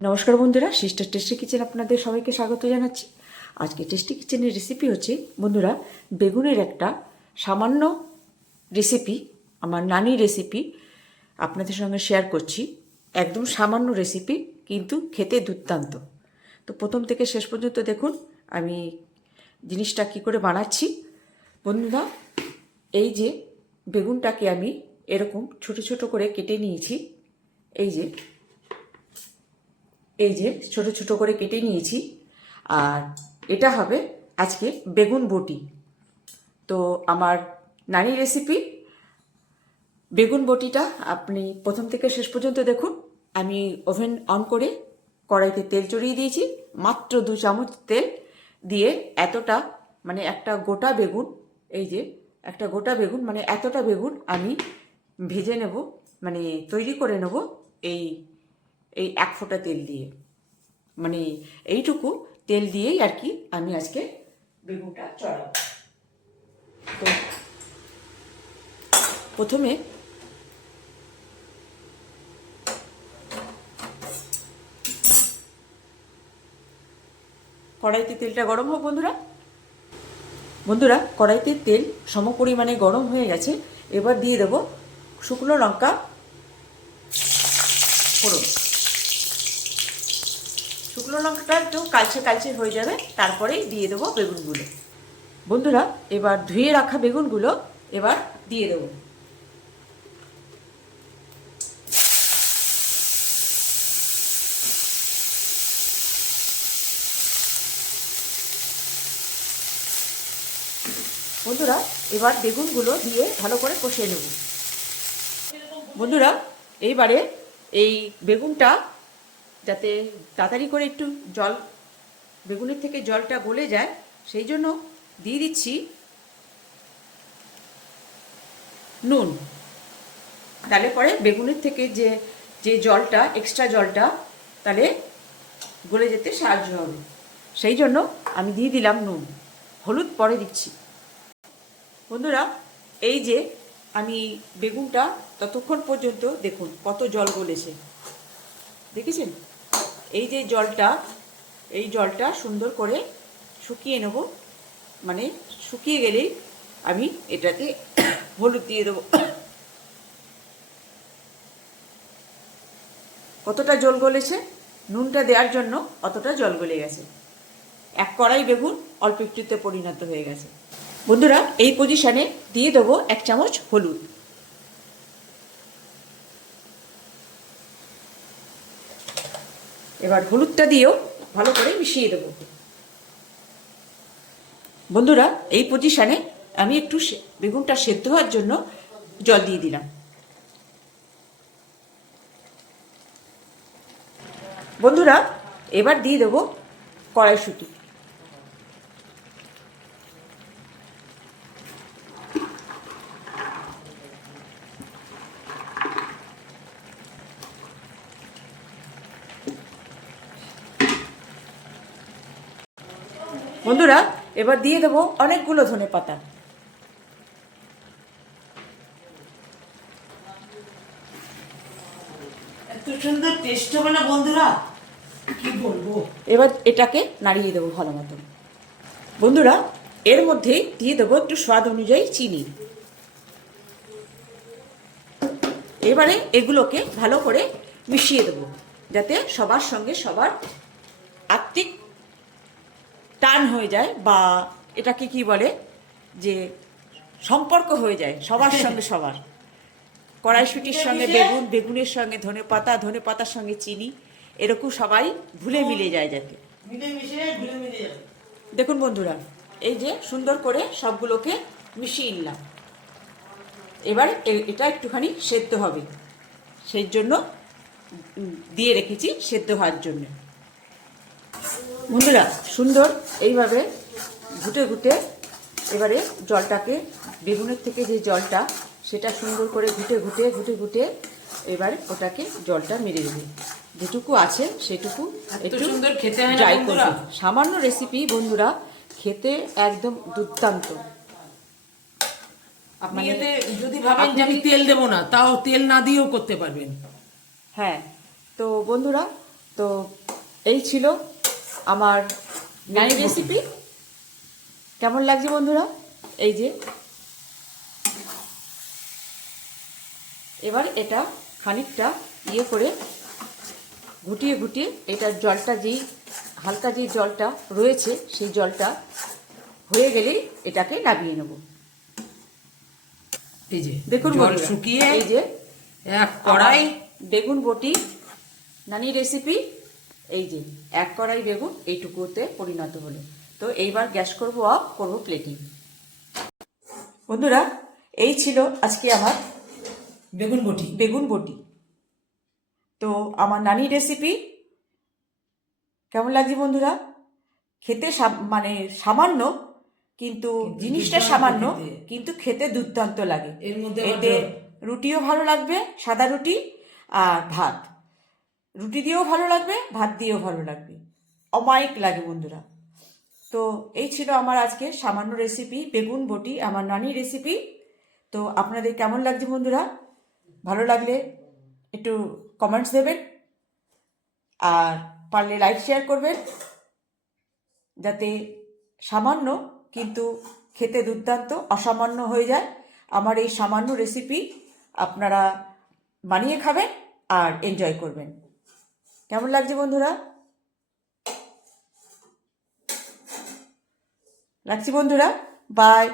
নমস্কার বন্ধুরা sister tasty kitchen আপনাদের সবাইকে স্বাগত জানাচ্ছি। আজকে টেস্টি কিচেনের রেসিপি হচ্ছে, বন্ধুরা, বেগুনের একটা সামান্য রেসিপি আমার নানি রেসিপি আপনাদের সঙ্গে শেয়ার করছি। একদম সামান্য রেসিপি কিন্তু খেতে দুর্দান্ত। তো প্রথম থেকে শেষ পর্যন্ত দেখুন, আমি জিনিসটা কি করে বানাচ্ছি। বন্ধুরা, এই যে বেগুনটাকে আমি এরকম ছোট ছোট করে কেটে নিয়েছি। এই যে এই যে ছোট ছোট করে কেটে নিয়েছি। আর এটা হবে আজকে বেগুন বটি। তো আমার নানি রেসিপি বেগুন বটিটা আপনি প্রথম থেকে শেষ পর্যন্ত দেখুন। আমি ওভেন অন করে কড়াইতে তেল চড়িয়ে দিয়েছি, মাত্র দু চামচ তেল দিয়ে এতটা মানে একটা গোটা বেগুন, এই যে একটা গোটা বেগুন মানে এতটা বেগুন আমি ভেজে নেব মানে তৈরি করে নেব এই এই এক ফোঁটা তেল দিয়ে। মানে এইটুকু তেল দিয়েই আর কি আমি আজকে বেগুনটা চড়াবো। তো প্রথমে কড়াইতে তেলটা গরম হোক বন্ধুরা। বন্ধুরা, কড়াইতে তেল সম পরিমাণে গরম হয়ে গেছে। এবার দিয়ে দেব শুকনো লঙ্কা ফোড়ন। শুকনো লঙ্কাটা একটু কালচে কালচে হয়ে যাবে, তারপরেই দিয়ে দেবো বেগুনগুলো। বন্ধুরা, এবার ধুয়ে রাখা বেগুনগুলো এবার দিয়ে দেবো। বন্ধুরা, এবার বেগুনগুলো দিয়ে ভালো করে কষিয়ে নেব। বন্ধুরা, এইবারে এই বেগুনটা যাতে তাড়াতাড়ি করে একটু জল, বেগুনের থেকে জলটা গলে যায়, সেই জন্য দিয়ে দিচ্ছি নুন। তাহলে পরে বেগুনের থেকে যে যে জলটা এক্সট্রা জলটা, তাহলে গলে যেতে সাহায্য হবে। সেই জন্য আমি দিয়ে দিলাম নুন। হলুদ পরে দিচ্ছি। বন্ধুরা, এই যে আমি বেগুনটা ততক্ষণ পর্যন্ত দেখুন কত জল গলেছে। দেখেছেন? এই যে জলটা, এই জলটা সুন্দর করে শুকিয়ে নেব। মানে শুকিয়ে গেলেই আমি এটাতে হলুদ দিয়ে দেবো। কতটা জল গলেছে? নুনটা দেওয়ার জন্য অতটা জল গলে গেছে। এক কড়াই বেগুন, অল্প একটুতে পরিণত হয়ে গেছে। বন্ধুরা, এই পজিশনে দিয়ে দেবো এক চামচ হলুদ। এবার হলুদটা দিয়েও ভালো করে মিশিয়ে দেব। বন্ধুরা, এই পজিশানে আমি একটু বেগুনটা সেদ্ধ হওয়ার জন্য জল দিয়ে দিলাম। বন্ধুরা, এবার দিয়ে দেবো কড়াইশুঁটি। বন্ধুরা এবার দিয়ে দেবো অনেকগুলো ধনে পাতা। এত সুন্দর টেস্ট হবে না বন্ধুরা? কি বলব? এবার এটাকে নাড়িয়ে দেবো ভালো মতন বন্ধুরা এর মধ্যে দিয়ে দেবো একটু স্বাদ অনুযায়ী চিনি। এবারে এগুলোকে ভালো করে মিশিয়ে দেবো যাতে সবার সঙ্গে সবার আত্মিক টান হয়ে যায় বা এটাকে কি বলে? যে সম্পর্ক হয়ে যায় সবার সঙ্গে সবার। কড়াইশুটির সঙ্গে বেগুন বেগুনের সঙ্গে ধনে পাতা ধনে পাতার সঙ্গে চিনি এরকম সবাই ভুলে মিলে যায় যাতে দেখুন বন্ধুরা এই যে সুন্দর করে সবগুলোকে মিশিয়ে নিলাম। এবার এটা একটুখানি সেদ্ধ হবে। সেই জন্য দিয়ে রেখেছি সেদ্ধ হওয়ার জন্য। বন্ধুরা সুন্দর এইভাবে ঘুটে ঘুটে এবারে জলটাকে বেগুনের থেকে যে জলটা সেটা সুন্দর করে ঘুটে ঘুটে ঘুটে ঘুটে এবার ওটাকে জলটা মেরে দেবে। যেটুকু আছে সেটুকু একটু সুন্দর খেতে বন্ধুরা? করবে। সামান্য রেসিপি বন্ধুরা খেতে একদম দুর্দান্ত। আপনি এতে যদি ভাবেন যে আমি তেল দেবো না তাও তেল না দিয়েও করতে পারবেন। হ্যাঁ তো বন্ধুরা তো এই ছিল আমার নানি রেসিপি কেমন লাগছে বন্ধুরা? এই যে। এবার এটা খানিকটা ইয়ে করে ঘুটিয়ে ঘুটিয়ে এটার জলটা যেই হালকা যেই জলটা রয়েছে সেই জলটা হয়ে গেলেই এটাকে নামিয়ে নেব। এই যে দেখুন শুকিয়ে এই যে এক কড়াই বেগুন বটি নানি রেসিপি এই যে এক কড়াই বেগুন এইটুকুতে পরিণত হলো। তো এইবার গ্যাস করব অফ করব প্লেটিং। বন্ধুরা এই ছিল আজকে আমার বেগুন বটি। বেগুন বটি। তো আমার নানি রেসিপি কেমন লাগছে বন্ধুরা? খেতে মানে সামান্য কিন্তু কিন্তু জিনিসটা সামান্য কিন্তু খেতে দুর্দান্ত লাগে। এর মধ্যে এতে রুটিও ভালো লাগবে সাদা রুটি আর ভাত। রুটি দিয়েও ভালো লাগবে, ভাত দিয়েও ভালো লাগবে। অমায়িক লাগে বন্ধুরা। তো এই ছিল আমার আজকে সামান্য রেসিপি বেগুন, বটি, আমার নানি রেসিপি তো আপনাদের কেমন লাগছে বন্ধুরা? ভালো লাগলে একটু কমেন্টস দেবেন আর পারলে লাইক শেয়ার করবেন। যাতে সামান্য কিন্তু খেতে দুর্দান্ত, অসামান্য হয়ে যায়। আমার এই সামান্য রেসিপি আপনারা বানিয়ে খাবেন আর এনজয় করবেন। কেমন লাগছে বন্ধুরা? রাখছি বন্ধুরা? বাই